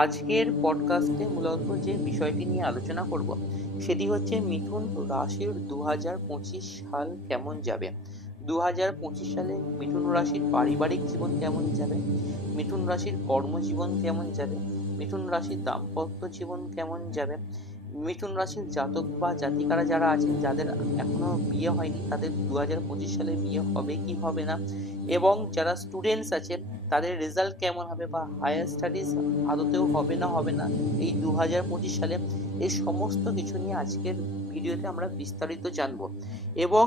আজকের পডকাস্টে মূলত যে বিষয়টি নিয়ে আলোচনা করব সেটি হচ্ছে মিথুন রাশির 2025 সাল কেমন যাবে। 2025 সালে মিথুন রাশির পারিবারিক জীবন কেমন যাবে, মিথুন রাশির কর্মজীবন কেমন যাবে, মিথুন রাশির দাম্পত্য জীবন কেমন যাবে, মিথুন রাশির জাতক বা জাতিকারা যারা আছেন যাদের এখনো বিয়ে হয়নি তাদের 2025 সালে বিয়ে হবে কি হবে না, এবং যারা স্টুডেন্টস আছে তাদের রেজাল্ট কেমন হবে বা হায়ার স্টাডিজ আদতেও হবে না এই 2025 সালে, এই সমস্ত কিছু নিয়ে আজকের ভিডিওতে আমরা বিস্তারিত জানবো। এবং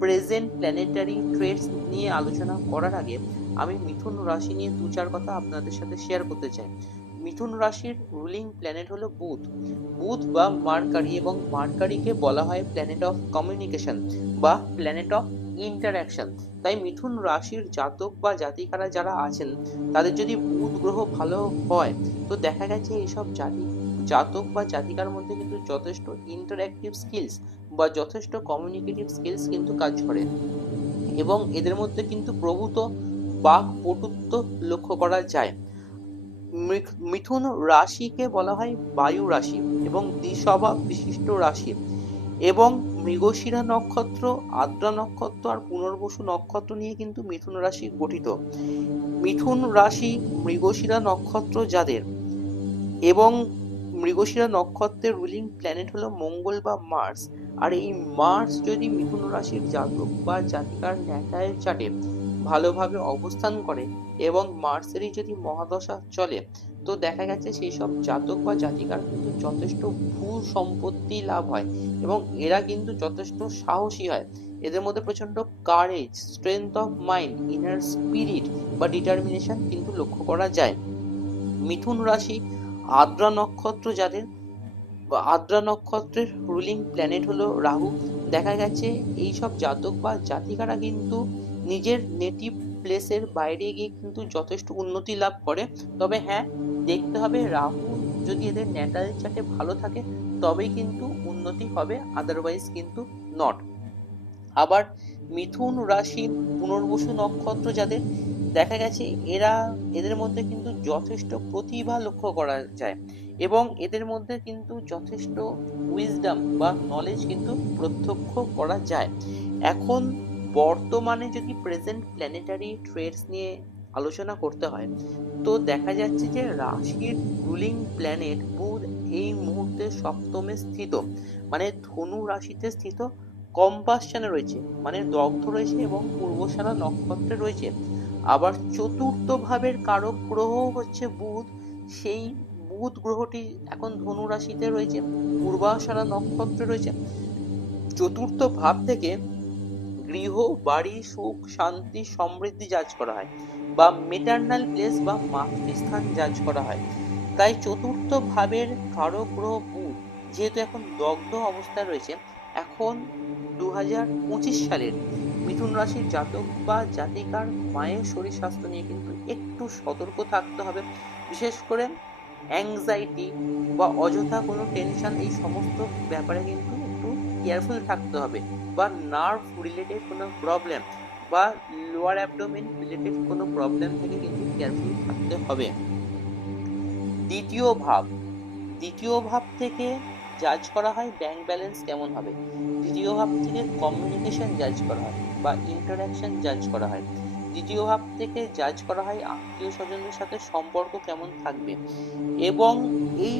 প্রেজেন্ট প্ল্যানেটারি ট্রেডস নিয়ে আলোচনা করার আগে আমি মিথুন রাশি নিয়ে দু চার কথা আপনাদের সাথে শেয়ার করতে চাই। মিথুন রাশির রুলিং প্ল্যানেট হলো বুধ। বুধ বা মার্কারি, এবং মার্কারিকে বলা হয় প্ল্যানেট অফ কমিউনিকেশন বা প্ল্যানেট অফ ইন্টারাকশন। তাই মিথুন রাশির জাতক বা জাতিকারা যারা আছেন তাদের যদি বুধ গ্রহ ভালো হয় তো দেখা গেছে এইসব জাতক বা জাতিকার মধ্যে কিন্তু যথেষ্ট ইন্টারঅ্যাক্টিভ স্কিলস বা যথেষ্ট কমিউনিকেটিভ স্কিলস কিন্তু কাজ করে, এবং এদের মধ্যে কিন্তু প্রভূত বাক পটুত্ব লক্ষ্য করা যায়। মিথুন রাশিকে বলা হয় বায়ু রাশি এবং দ্বিস্বভাব বিশিষ্ট রাশি, এবং মৃগশিরা নক্ষত্র, আদ্রা নক্ষত্র আর পুনর্বসু নক্ষত্র নিয়ে কিন্তু মিথুন রাশি গঠিত। মিথুন রাশি মৃগশিরা নক্ষত্র যাদের, এবং মৃগশিরা নক্ষত্রের রুলিং প্ল্যানেট হলো মঙ্গল বা মার্স, আর এই মার্স যদি মিথুন রাশির জাতক বা জাতিকার ন্যাটাল চার্টে ভালোভাবে অবস্থান করে এবং মার্সেরই যদি মহাদশা চলে তো দেখা গেছে সেই সব জাতক বা জাতিকার কিন্তু যথেষ্ট ভূ সম্পত্তি লাভ হয়, এবং এরা কিন্তু যথেষ্ট সাহসী হয়। এদের মধ্যে প্রচন্ড courage, strength of mind, inner spirit বা ডিটারমিনেশন কিন্তু লক্ষ্য করা যায়। মিথুন রাশি আদ্রা নক্ষত্র যাদের, আদ্রা নক্ষত্রের রুলিং প্ল্যানেট হলো রাহু, দেখা গেছে এইসব জাতক বা জাতিকারা কিন্তু নিজের নেটিভ প্লেসের বাইরে গিয়ে কিন্তু যথেষ্ট উন্নতি লাভ করে। তবে হ্যাঁ, দেখতে হবে রাহু যদি এদের ন্যাটাল চার্টে ভালো থাকে তবেই কিন্তু উন্নতি হবে, আদারওয়াইজ কিন্তু নট। আবার মিথুন রাশি পুনর্বসু নক্ষত্র যাদের, দেখা গেছে এদের মধ্যে কিন্তু যথেষ্ট প্রতিভা লক্ষ্য করা যায়, এবং এদের মধ্যে কিন্তু যথেষ্ট উইজডম বা নলেজ কিন্তু প্রত্যক্ষ করা যায়। এখন বর্তমানে যদি প্রেজেন্ট প্ল্যানেটারি ট্রেডস নিয়ে আলোচনা করতে হয় তো দেখা যাচ্ছে যে রাশির রুলিং প্ল্যানেট বুধ এই মুহূর্তে সপ্তমে স্থিত, মানে ধনু রাশিতে স্থিত, কম্পাসশনে রয়েছে মানে দগ্ধ রয়েছে, এবং পূর্বশারা নক্ষত্রে রয়েছে। আবার চতুর্থ ভাবের কারক গ্রহ হচ্ছে বুধ, সেই বুধ গ্রহটি এখন ধনু রাশিতে রয়েছে, পূর্বাশারা নক্ষত্রে রয়েছে। চতুর্থ ভাব থেকে গৃহ, বাড়ি, সুখ, শান্তি, সমৃদ্ধি জাজ করা হয়, বা মেটার্নাল প্লেস বা মাতৃস্থান জাজ করা হয়। তাই চতুর্থ ভাবের কারক গ্রহ বুধ যেহেতু এখন দগ্ধ অবস্থায় রয়েছে, এখন 2025 সালের মিথুন রাশির জাতক বা জাতিকার মায়ের শরীর স্বাস্থ্য নিয়ে কিন্তু একটু সতর্ক থাকতে হবে। বিশেষ করে অ্যাংজাইটি বা অযথা কোনো টেনশন, এই সমস্ত ব্যাপারে কিন্তু একটু কেয়ারফুল থাকতে হবে, বা নার্ভ রিলেটেড কোনো প্রবলেম বা লোয়ার অ্যাবডোমেন রিলেটেড কোনো প্রবলেম থেকে কিন্তু কেয়ারফুল থাকতে হবে। দ্বিতীয় ভাব, দ্বিতীয় ভাব থেকে জাজ করা হয় ব্যাংক ব্যালেন্স কেমন হবে, দ্বিতীয় ভাব থেকে কমিউনিকেশন জাজ করা হয় বা ইন্টারাকশন জাজ করা হয়, দ্বিতীয় ভাব থেকে জাজ করা হয় আত্মীয় স্বজনদের সাথে সম্পর্ক কেমন থাকবে। এবং এই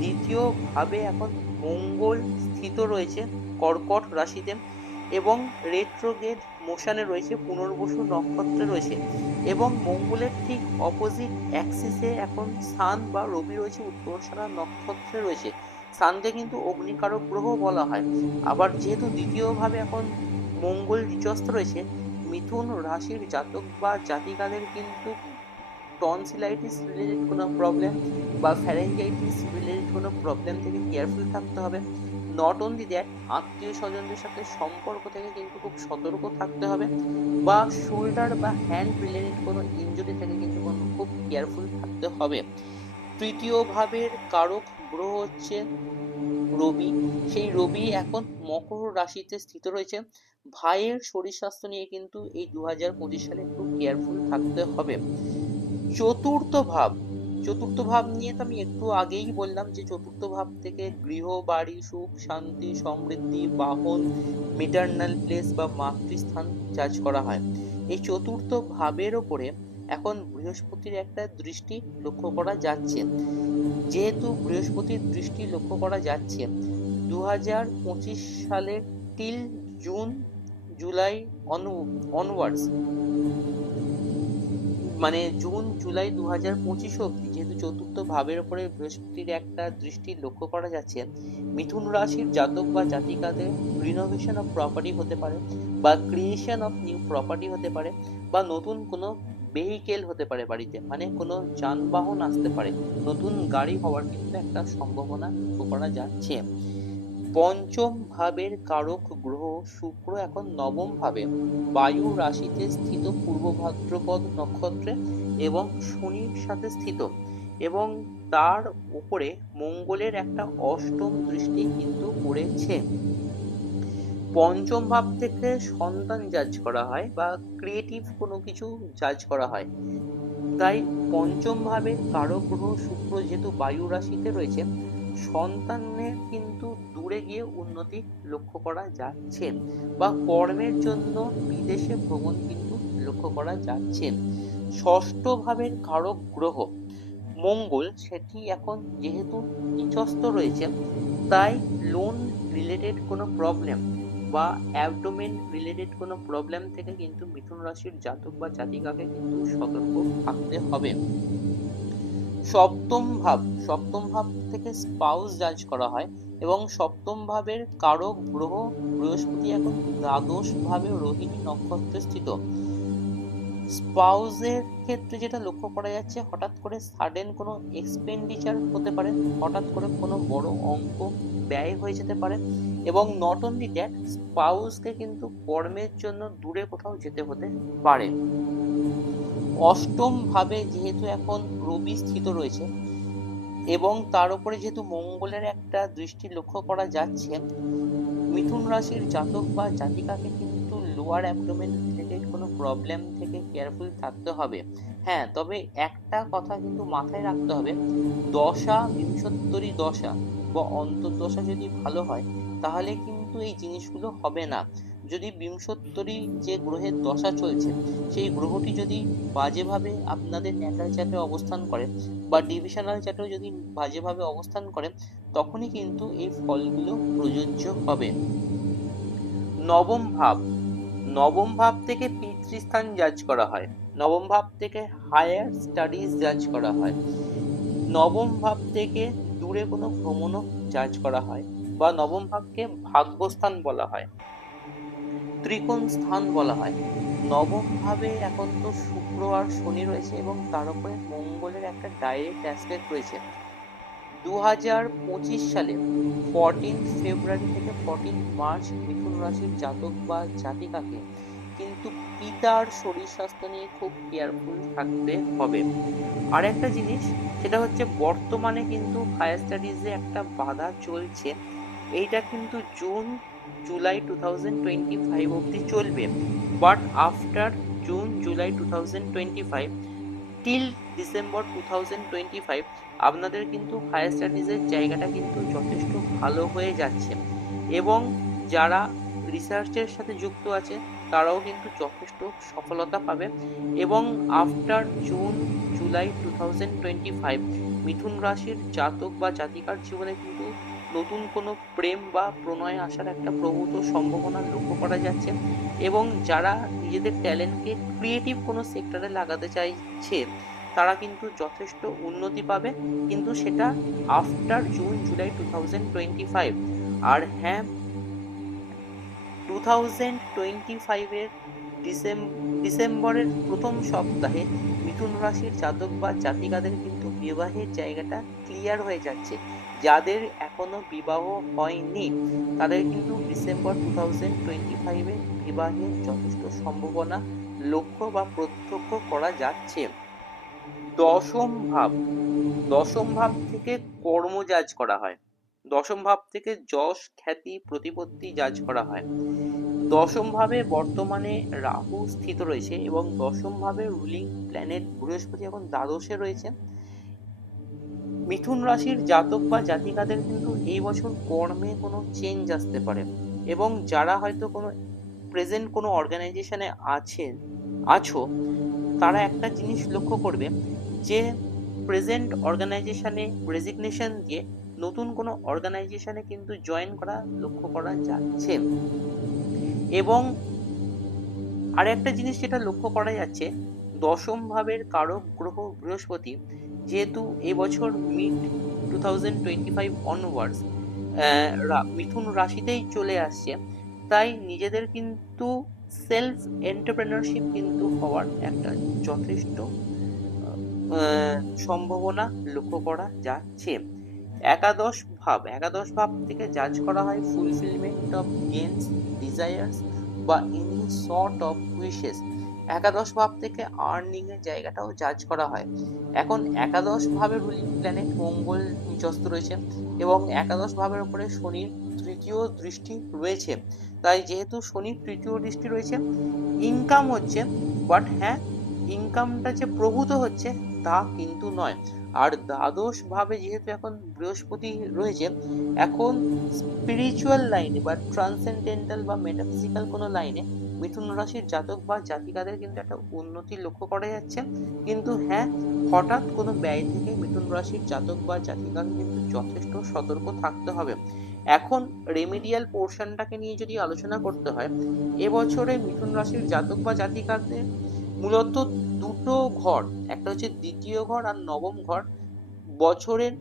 দ্বিতীয় ভাবে এখন মঙ্গল স্থিত রয়েছে কর্কট রাশিতে, এবং রেট্রোগেড মোশনে রয়েছে, পুনর্বসু নক্ষত্রে রয়েছে, এবং মঙ্গলের ঠিক অপোজিট অ্যাক্সিসে এখন সান বা রবি রয়েছে, উত্তরসারা নক্ষত্রে রয়েছে। সানকে কিন্তু অগ্নিকারক গ্রহ বলা হয়। আবার যেহেতু দ্বিতীয়ভাবে এখন মঙ্গল নিচস্থ রয়েছে, মিথুন রাশির জাতক বা জাতিকাদের কিন্তু টনসিলাইটিস রিলেটেড কোনো প্রবলেম বা ফ্যারেঞ্জাইটিস রিলেটেড কোনো প্রবলেম থেকে কেয়ারফুল থাকতে হবে। নট অনলি দ্যাট, আত্মীয় স্বজনদের সাথে সম্পর্ক থেকে কিন্তু খুব সতর্ক থাকতে হবে, বা শোল্ডার বা হ্যান্ড রিলেটেড কোনো ইনজুরি থেকে কিন্তু খুব কেয়ারফুল থাকতে হবে। তৃতীয় ভাবের কারক গ্রহ হচ্ছে রবি, সেই রবি এখন মকর রাশিতে স্থিত রয়েছে। ভাইয়ের শরীর স্বাস্থ্য নিয়ে কিন্তু এই 2025 সালে একটু কেয়ারফুল থাকতে হবে। চতুর্থ ভাব, চতুর্থ ভাব নিয়ে তো আমি একটু আগেই বললাম যে চতুর্থ ভাব থেকে গৃহ, বাড়ি, সুখ, শান্তি, সমৃদ্ধি, বাহন, মেটার্নাল প্লেস বা মাতৃস্থান জাজ করা হয়। এই চতুর্থ ভাবের ওপরে এখন বৃহস্পতির একটা দৃষ্টি লক্ষ্য করা যাচ্ছে। যেহেতু বৃহস্পতির দৃষ্টি লক্ষ্য করা যাচ্ছে 2025 সালের টিল জুন জুলাই অনওয়ার্ডস, মানে জুন জুলাই 2025 অব্দি যেহেতু চতুর্থ ভাবের উপরে বৃহস্পতির একটা দৃষ্টি লক্ষ্য করা যাচ্ছে, মিথুন রাশির জাতক বা জাতিকাদের রিনোভেশন অফ প্রপার্টি হতে পারে, বা ক্রিয়েশন অফ নিউ প্রপার্টি হতে পারে, বা নতুন কোনো ভেহিকেল হতে পারে বাড়িতে, মানে কোনো যানবাহন আসতে পারে, নতুন গাড়ি হওয়ার কিন্তু একটা সম্ভাবনা লক্ষ্য করা যাচ্ছে। পঞ্চম ভাবের কারক গ্রহ শুক্র এখন নবম ভাবে বায়ু রাশিতে স্থিত পূর্ব ভাদ্রপদ নক্ষত্রে এবং শনির সাথে স্থিত, এবং তার উপরে মঙ্গলের একটা অষ্টম দৃষ্টি কিন্তু পড়েছে। পঞ্চম ভাব থেকে সন্তান জাজ করা হয় বা ক্রিয়েটিভ কোনো কিছু জাজ করা হয়। তাই পঞ্চম ভাবের কারক গ্রহ শুক্র যেহেতু বায়ু রাশিতে রয়েছে, সন্তানের কিন্তু দূরে গিয়ে উন্নতি লক্ষ্য করা যাচ্ছে, বা কর্মের জন্য বিদেশে ভ্রমণ কিন্তু লক্ষ্য করা যাচ্ছে। ষষ্ঠ ভাবের কারক গ্রহ মঙ্গল, সেটি এখন যেহেতু নিচস্থ রয়েছে, তাই লোন রিলেটেড কোনো প্রবলেম বা অ্যাবডোমেন রিলেটেড কোনো প্রবলেম থেকে কিন্তু মিথুন রাশির জাতক বা জাতিকাকে কিন্তু সতর্ক থাকতে হবে। সপ্তম ভাব থেকে স্পাউস জাজ করা হয়, এবং সপ্তম ভাবের কারক গ্রহ বৃহস্পতি এখন দ্বাদশ ভাবে রোহিণী নক্ষত্রে স্থিত। স্পাউসের ক্ষেত্রে যেটা লক্ষ্য করা যাচ্ছে, হঠাৎ করে সাডেন কোনো এক্সপেন্ডিচার হতে পারে, হঠাৎ করে কোনো বড় অঙ্ক ব্যয় হয়ে যেতে পারে, এবং নট অনলি দ্যাট, স্পাউসকে কিন্তু কর্মের জন্য দূরে কোথাও যেতে হতে পারে। অষ্টম ভাবে যেহেতু এখন রবি স্থিত রয়েছে এবং তার উপরে যেহেতু মঙ্গলের একটা দৃষ্টি লক্ষ্য করা যাচ্ছে, মিথুন রাশির জাতক বা জাতিকাকে কিন্তু লোয়ার অ্যাবডোমেন রিলেটেড কোনো প্রবলেম থেকে কেয়ারফুল থাকতে হবে। হ্যাঁ, তবে একটা কথা কিন্তু মাথায় রাখতে হবে, দশা বিংশোত্তরী দশা বা অন্তর্দশা যদি ভালো হয় তাহলে কিন্তু এই জিনিসগুলো হবে না। যদি বিংশোত্তরী যে গ্রহের দশা চলছে সেই গ্রহটি যদি বাজেভাবে আপনাদের ন্যাটাল চার্টে অবস্থান করে বা ডিভিশনাল চার্টেও যদি বাজেভাবে অবস্থান করে, তখনই কিন্তু এই ফলগুলো প্রযোজ্য হবে। নবম ভাব, নবম ভাব থেকে পিতৃস্থান জাজ করা হয়, নবম ভাব থেকে হায়ার স্টাডিজ জাজ করা হয়, নবম ভাব থেকে দূরে কোনো ভ্রমণও জাজ করা হয়, বা নবম ভাবকে ভাগ্যস্থান বলা হয়, ত্রিকোণ স্থান বলা হয়। নবম ভাবে এখন তো শুক্র আর শনি রয়েছে এবং তার উপরে মঙ্গলের একটা ডাইরেক্ট অ্যাসপেক্ট রয়েছে। 2025 সালে 14 ফেব্রুয়ারি থেকে 14 মার্চ মিথুন রাশির জাতক বা জাতিকাকে কিন্তু পিতার শরীর স্বাস্থ্য নিয়ে খুব কেয়ারফুল থাকতে হবে। আর একটা জিনিস, সেটা হচ্ছে বর্তমানে কিন্তু হায়ার স্টাডিজে একটা বাধা চলছে, এইটা কিন্তু জুন জুলাই 2025 অবধি চলবে, but after June July 2025 till December 2025 আপনাদের কিন্তু হায়ার স্টাডিজের জায়গাটা কিন্তু যথেষ্ট ভালো হয়ে যাচ্ছে, এবং যারা রিসার্চের সাথে যুক্ত আছে তারাও কিন্তু যথেষ্ট সফলতা পাবে। এবং আফটার জুন জুলাই 2025 মিথুন রাশির জাতক বা জাতিকার জীবনে কিন্তু নতুন কোনো প্রেম বা প্রণয় আসার একটা প্রভূত সম্ভাবনা লক্ষ্য করা যাচ্ছে, এবং যারা নিজেদের ট্যালেন্টকে ক্রিয়েটিভ কোনো সেক্টরে লাগাতে চাইছে তারা কিন্তু যথেষ্ট উন্নতি পাবে, কিন্তু সেটা আফটার জুন জুলাই 2025। আর হ্যাঁ, 2025 এর ডিসেম্বরের প্রথম সপ্তাহে মিথুন রাশির জাতক বা জাতিকাদের কিন্তু বিবাহের জায়গাটা ক্লিয়ার হয়ে যাচ্ছে। যাদের এখনো বিবাহ হয়নি তাদের কিন্তু ডিসেম্বর 2025 এ বিবাহের যথেষ্ট সম্ভাবনা লক্ষ্য বা প্রত্যক্ষ করা যাচ্ছে। দশম ভাব, দশম ভাব থেকে কর্ম জাজ করা হয়, দশম ভাব থেকে যশ খ্যাতি প্রতিপত্তি জাজ করা হয়। দশম ভাবে বর্তমানে রাহু স্থিত রয়েছে এবং দশম ভাবে রুলিং প্ল্যানেট বৃহস্পতি এখন দ্বাদশে রয়েছে। মিথুন রাশির জাতক বা জাতিকাদের কিন্তু এই বছর কর্মে কোনো চেঞ্জ আসতে পারে, এবং যারা হয়তো কোনো প্রেজেন্ট কোনো অর্গানাইজেশনে আছো, তারা একটা জিনিস লক্ষ্য করবে যে প্রেজেন্ট অর্গানাইজেশনে রেজিগনেশন দিয়ে নতুন কোনো অর্গানাইজেশনে কিন্তু জয়েন করা লক্ষ্য করা যাচ্ছে। এবং আরেকটা জিনিস যেটা লক্ষ্য করা যাচ্ছে, দশম ভাবের কারক গ্রহ বৃহস্পতি যেহেতু এবছর মিড 2025 অনওয়ার্ডস মিথুন রাশিতেই চলে আসছে, তাই নিজেদের কিন্তু সেলফ এন্টারপ্রেনারশিপ কিন্তু হওয়ার একটা যথেষ্ট সম্ভাবনা লক্ষ্য করা যাচ্ছে। একাদশ ভাব থেকে জাজ করা হয় ফুলফিলমেন্ট অফ গেমস, ডিজায়ার্স বা এনি সর্ট অফ উইশেস। একাদশ ভাব থেকে আর্নিং এর জায়গাটাও জাজ করা হয়। এখন একাদশ ভাবের রুলিং প্ল্যানেট মঙ্গল নিচস্থ রয়েছে, এবং একাদশ ভাবের উপরে শনির তৃতীয় দৃষ্টি রয়েছে। তাই যেহেতু শনির তৃতীয় দৃষ্টি রয়েছে, ইনকাম হচ্ছে, বাট হ্যাঁ, ইনকামটা যে প্রভূত হচ্ছে তা কিন্তু নয়। আর দ্বাদশ ভাবে যেহেতু এখন বৃহস্পতি রয়েছে, এখন স্পিরিচুয়াল লাইনে বা ট্রান্সেন্ডেন্টাল বা মেটাফিজিক্যাল কোনো লাইনে মিথুন রাশির জাতক বা জাতিকাদের কিন্তু একটা উন্নতি লক্ষ্য করা যাচ্ছে। কিন্তু হ্যাঁ, হঠাৎ কোনো ব্যয় থেকে মিথুন রাশির জাতক বা জাতিকাকে কিন্তু যথেষ্ট সতর্ক থাকতে হবে। এখন রেমিডিয়াল পোর্শনটাকে নিয়ে যদি আলোচনা করতে হয়, এবছরে মিথুন রাশির জাতক বা জাতিকাদের মূলত দুটো ঘর, একটা হচ্ছে দ্বিতীয় ঘর আর নবম ঘর, বছরের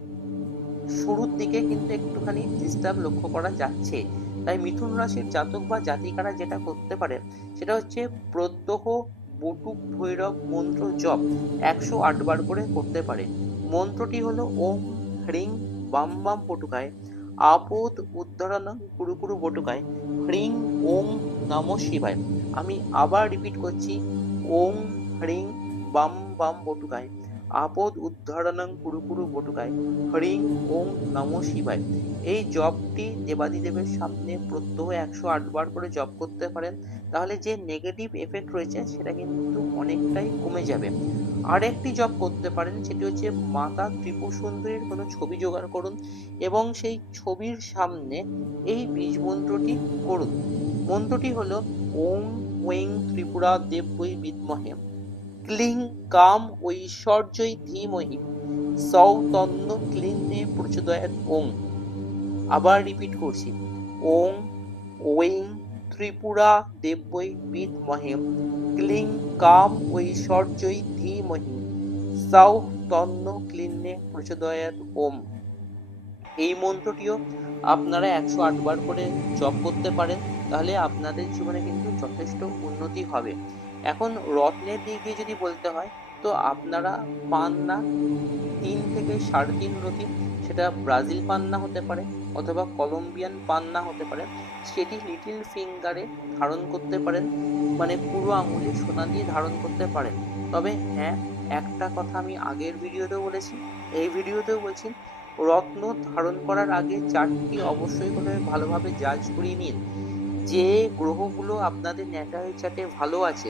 শুরুর দিকে কিন্তু একটুখানি ডিস্টার্ব লক্ষ্য করা যাচ্ছে। তাই মিথুন রাশির জাতক বা জাতিকারা যেটা করতে পারে সেটা হচ্ছে প্রত্যহ বটুক ভৈরব মন্ত্র জপ 108 বার করে করতে পারে। মন্ত্রটি হলো ওম হ্রিং বাম বাম বটুকায় আপদ উদ্ধরণং কুরু কুরু বটুকায় হ্রিং ওম নমঃ শিবায়। আমি আবার রিপিট করছি, ওম হ্রিং বাম বাম বটুকায় আপদ উদ্ধরণং কুরু কুরু বটুকায় হ্রিং ওম নমঃ শিবায়। এই জপটি দেবাদিদেবের সামনে প্রত্যহ 108 বার করে জপ করতে পারেন, তাহলে যে নেগেটিভ এফেক্ট রয়েছে সেটা কিন্তু অনেকটাই কমে যাবে। আরেকটি জপ করতে পারেন, সেটি হচ্ছে মাতা ত্রিপুর সুন্দরীর কোনো ছবি জোগাড় করুন এবং সেই ছবির সামনে এই বীজ মন্ত্রটি করুন। মন্ত্রটি হলো ওম ওং ত্রিপুরা দেব্যৈ বিদ্মহে ক্লিং কাম ঐশ্বর্যৈ ধীমহি সৌ তন্ন ক্লিন্নে প্রচোদয়াৎ ওং। আবার রিপিট করছি, ওং ওং ত্রিপুরা দেব্যৈ বিদ্মহে ক্লিং কাম ঐশ্বর্যৈ ধীমহি সৌ তন্ন ক্লিন্নে প্রচোদয়াৎ ওম। এই মন্ত্রটিও আপনারা 108 বার করে জপ করতে পারেন, তাহলে আপনাদের জীবনে কিন্তু যথেষ্ট উন্নতি হবে। এখন রত্নের দিক দিয়ে যদি বলতে হয়, তো আপনারা পান্না 3 থেকে 3.5 রতি, সেটা ব্রাজিল পান্না হতে পারে অথবা কলম্বিয়ান পান্না হতে পারে, সেটি লিটিল ফিঙ্গারে ধারণ করতে পারেন, মানে পুরো আঙুলে সোনা দিয়ে ধারণ করতে পারেন। তবে হ্যাঁ, একটা কথা আমি আগের ভিডিওতেও বলেছি, এই ভিডিওতেও বলছি, রত্ন ধারণ করার আগে চার্টটি অবশ্যই করে ভালোভাবে জাজ করিয়ে নিন যে গ্রহগুলো আপনাদের ন্যাটাল চার্টে ভালো আছে,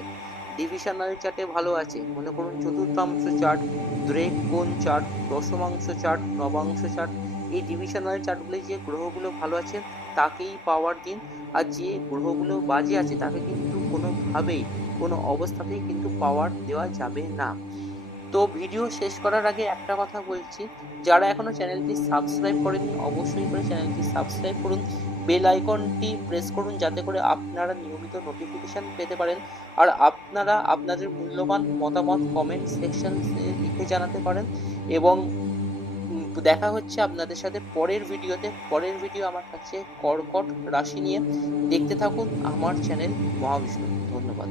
ডিভিশনাল চার্টে ভালো আছে। মনে করুন চতুর্থাংশ চার্ট, দ্রেক কোণ চার্ট, দশমাংশ চার্ট, নবাংশ চার্ট, এই ডিভিশনাল চার্টগুলি যে গ্রহগুলো ভালো আছে তাকেই পাওয়ার দিন, আর যে গ্রহগুলো বাজে আছে তাকে কিন্তু কোনোভাবেই কোনো অবস্থাতেই কিন্তু পাওয়ার দেওয়া যাবে না। তো ভিডিও শেষ করার আগে একটা কথা বলছি, যারা এখনো চ্যানেলটি সাবস্ক্রাইব করেনি অবশ্যই করে চ্যানেলটি সাবস্ক্রাইব করুন, বেল আইকনটি প্রেস করুন যাতে করে আপনারা নিয়মিত নোটিফিকেশন পেতে পারেন। আর আপনারা আপনাদের মূল্যবান মতামত কমেন্ট সেকশনে লিখে জানাতে পারেন। এবং দেখা হচ্ছে আপনাদের সাথে পরের ভিডিওতে। পরের ভিডিও আমার কাছে কর্কট রাশি নিয়ে। দেখতে থাকুন আমার চ্যানেল মহাবিষ্ণু। ধন্যবাদ।